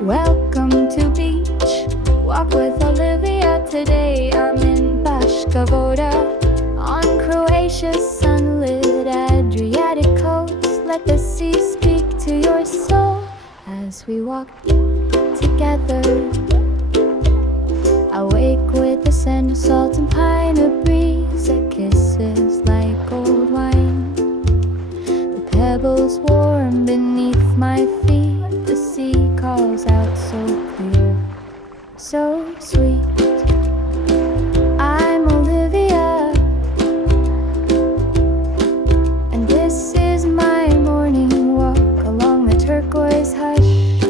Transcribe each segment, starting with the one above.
Welcome to beach, walk with Olivia. Today I'm in Baška Voda, on Croatia's sunlit Adriatic coast. Let the sea speak to your soul as we walk together. Awake with the scent of salt and pine, a breeze that kisses like old wine. The pebbles warm beneath my feet, the sea calls out so clear, so sweet. I'm Olivia, and this is my morning walk along the turquoise hush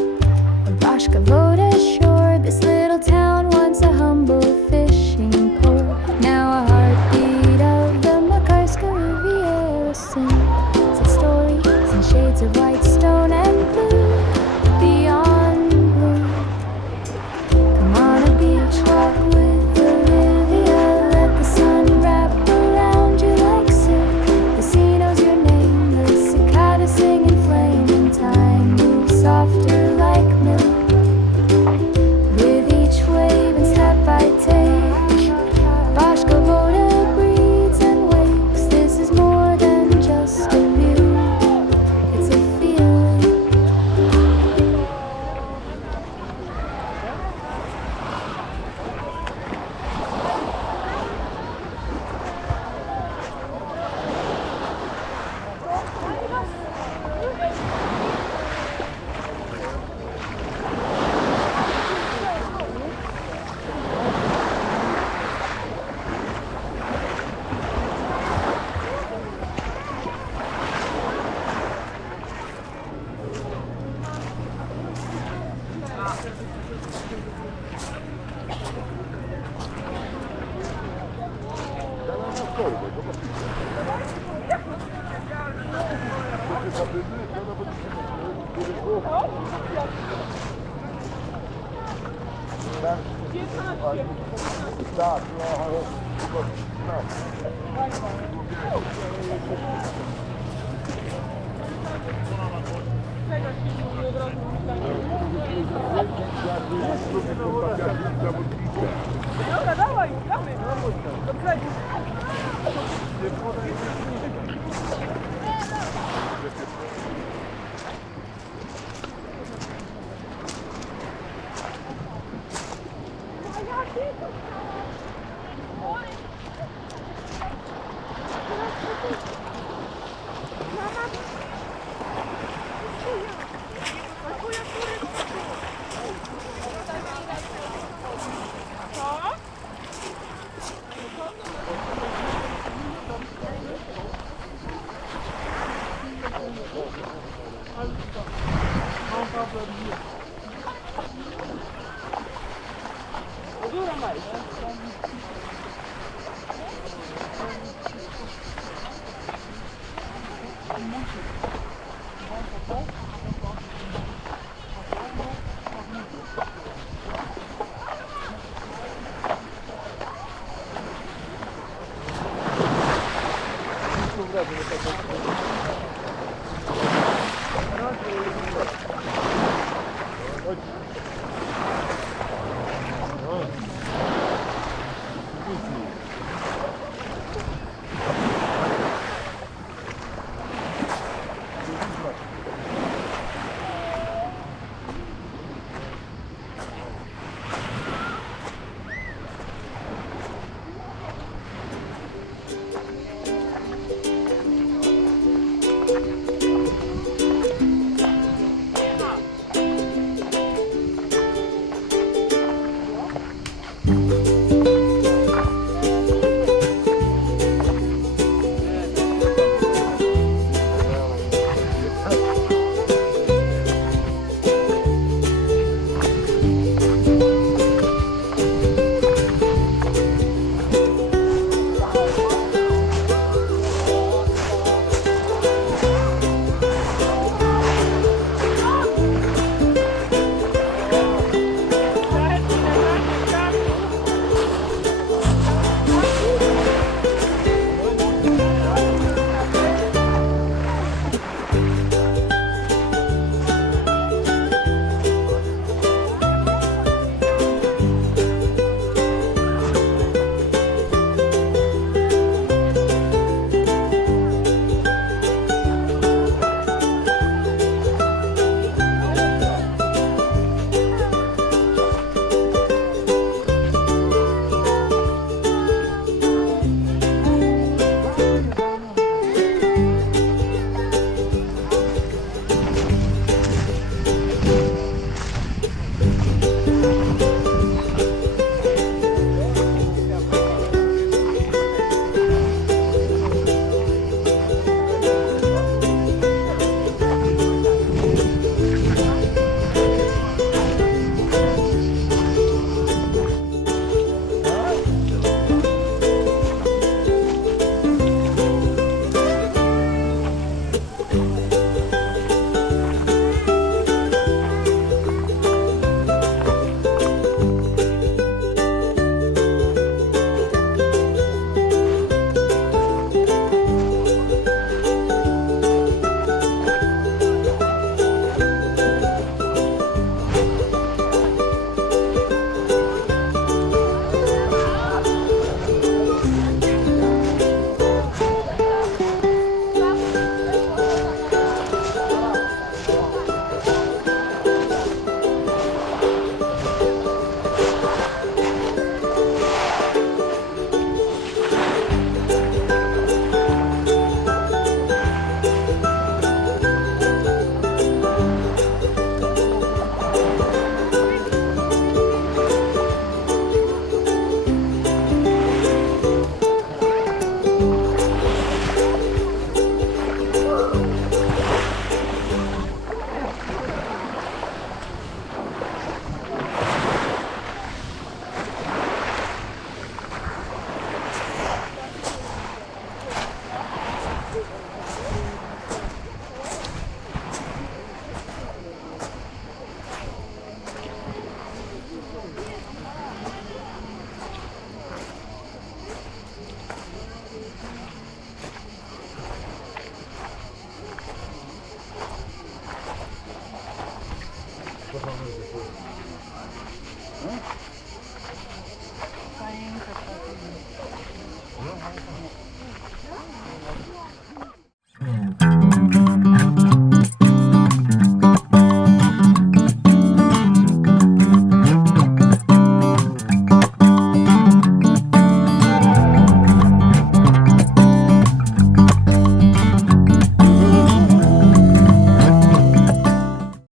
of Baska Voda shore. This little town, once a humble fishing port, now a heartbeat of the Makarska Riviera, sings its stories in shades of white stone and blue, beyond blue. Come on a beach walk with Olivia, let the sun wrap around you like silk. The sea knows your name, the cicadas sing in flame, and time moves softer like milk. With each wave and step I take, Baška Voda breathes and wakes. This is more than just a view, it's a feeling.